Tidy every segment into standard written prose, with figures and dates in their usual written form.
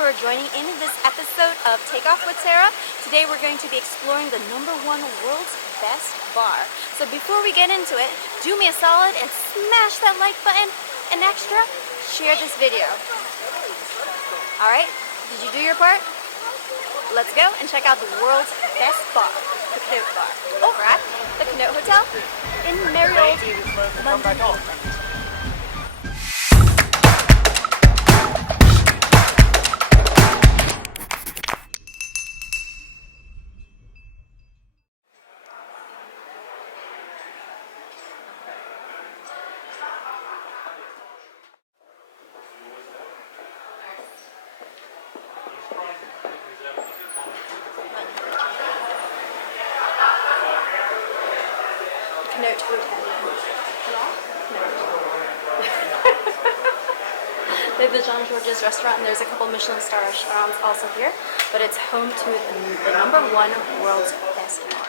for joining in this episode of Off With Tara. Today we're going to be exploring the #1 world's best bar. So before we get into it, do me a solid and smash that like button, and extra, share this video. Alright, did you do your part? Let's go and check out the world's best bar, the Connaught Bar, over at the Connaught Hotel in merry old London. Connaught Hotel. They have the Jean Georges restaurant, and there's a couple Michelin star restaurants also here, but it's home to the #1 world's best bar.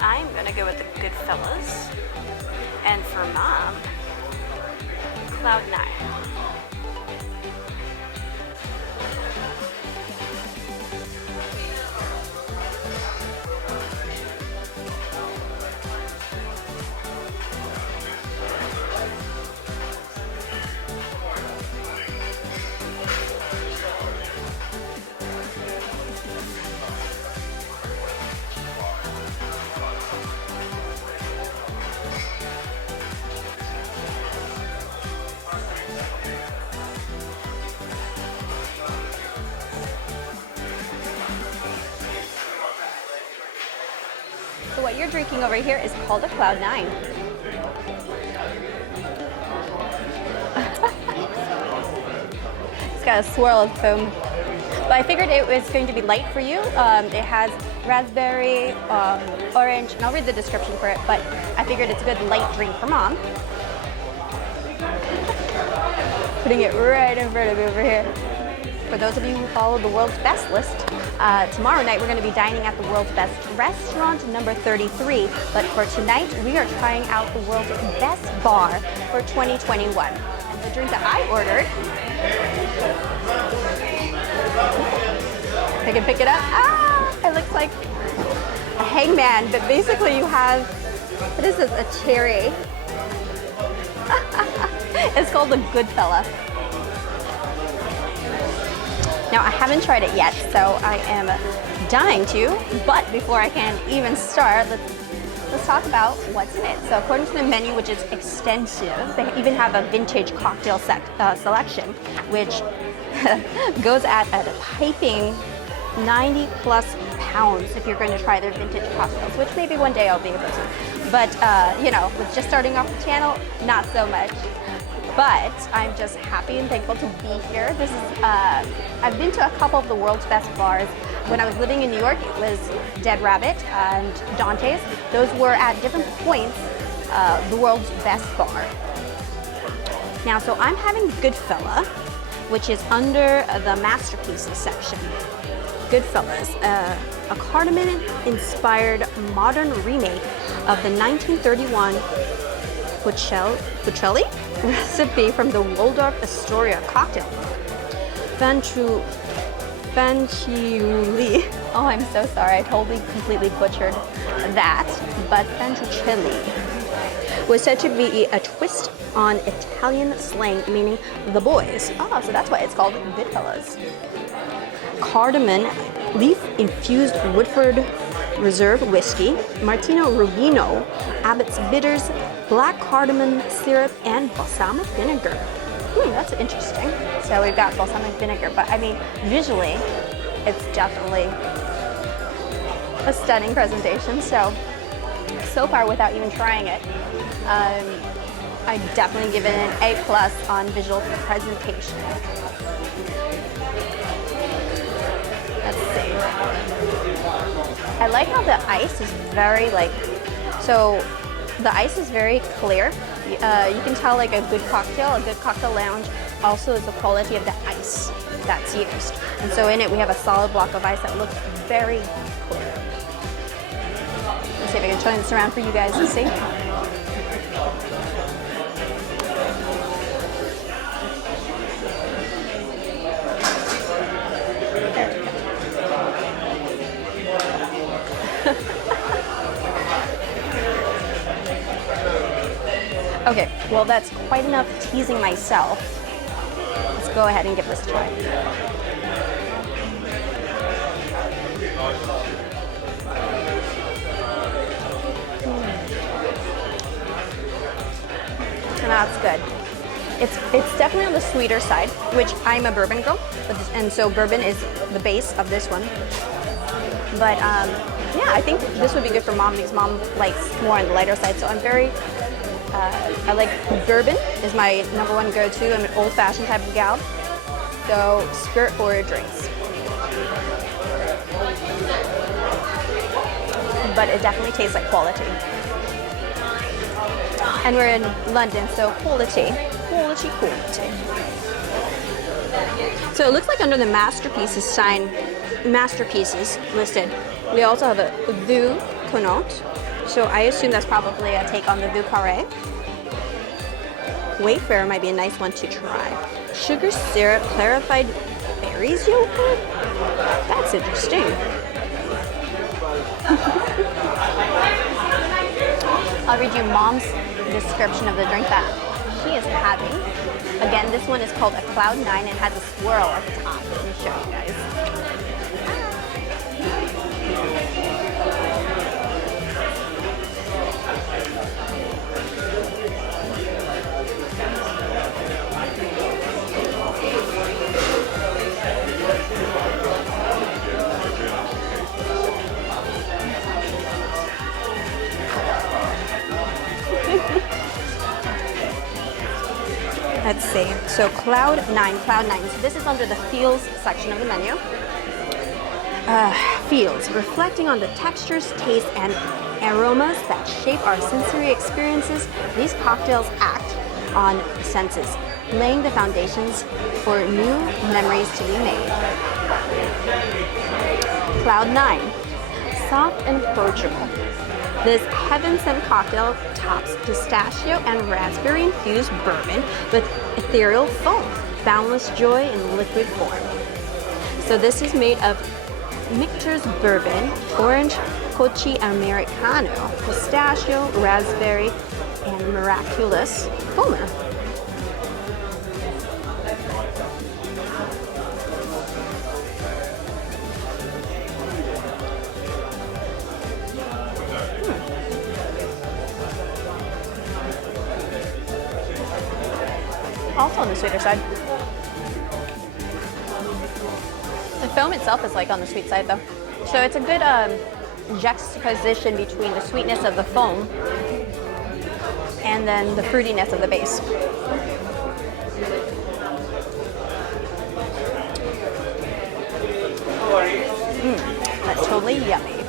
I'm gonna go with the Goodfellas, and for Mom, Cloud9. So what you're drinking over here is called a Cloud9. It's got a swirl of foam. But I figured it was going to be light for you. It has raspberry, orange, and I'll read the description for it, but I figured it's a good light drink for Mom. Putting it right in front of me over here. For those of you who follow the world's best list, tomorrow night we're going to be dining at the world's best restaurant, number 33. But for tonight, we are trying out the world's best bar for 2021. And the drink that I ordered, I can pick it up. It looks like a hangman, but basically you have, what is this, a cherry. It's called the Goodfella. Now, I haven't tried it yet, so I am dying to, but before I can even start, let's talk about what's in it. So according to the menu, which is extensive, they even have a vintage cocktail selection, which goes at a piping 90 plus pounds if you're going to try their vintage cocktails, which maybe one day I'll be able to. But, you know, with just starting off the channel, not so much. But I'm just happy and thankful to be here. This is, I've been to a couple of the world's best bars. When I was living in New York, it was Dead Rabbit and Dante's. Those were at different points the world's best bar. Now, so I'm having Goodfella, which is under the Masterpieces section. Goodfellas, a cardamom-inspired modern remake of the 1931 Puccelli recipe from the Waldorf Astoria cocktail. Fanciulli. Oh, I'm so sorry. I totally completely butchered that. But Fanciulli was said to be a twist on Italian slang meaning the boys. Oh, so that's why it's called Goodfellas. Cardamom leaf infused Woodford Reserve whiskey, Martino Rubino, Abbott's bitters, black cardamom syrup, and balsamic vinegar. That's interesting. So we've got balsamic vinegar, but I mean, visually, it's definitely a stunning presentation. So far, without even trying it, I definitely give it an A+ on visual presentation. Let's see. I like how the ice is very the ice is very clear. You can tell like a good cocktail lounge also is the quality of the ice that's used. And so in it we have a solid block of ice that looks very clear. Let's see if I can turn this around for you guys to see. Okay, well that's quite enough teasing myself. Let's go ahead and give this a try. And that's good. It's definitely on the sweeter side, which I'm a bourbon girl, and so bourbon is the base of this one. But yeah, I think this would be good for mom because mom likes more on the lighter side. So I'm very I like bourbon is my #1 go-to. I'm an old-fashioned type of gal, so spirit forward drinks. But it definitely tastes like quality. And we're in London, so quality. So it looks like under the masterpieces sign, masterpieces listed, we also have a Vue Connaught. So I assume that's probably a take on the Vue Carré. Wayfarer might be a nice one to try. Sugar syrup, clarified berries yogurt? That's interesting. I'll read you mom's description of the drink that she is having. Again, this one is called a Cloud 9 and has a swirl at the top. Let me show you guys. Let's see. So Cloud 9. So this is under the feels section of the menu. Feels, reflecting on the textures, tastes, and aromas that shape our sensory experiences. These cocktails act on senses, laying the foundations for new memories to be made. Cloud 9. Soft and approachable. This heaven-sent cocktail tops pistachio and raspberry-infused bourbon with ethereal foam, boundless joy in liquid form. So this is made of Michter's bourbon, orange Cocchi Americano, pistachio, raspberry, and miraculous foamer. Also on the sweeter side. The foam itself is like on the sweet side though. So it's a good juxtaposition between the sweetness of the foam and then the fruitiness of the base. That's totally yummy.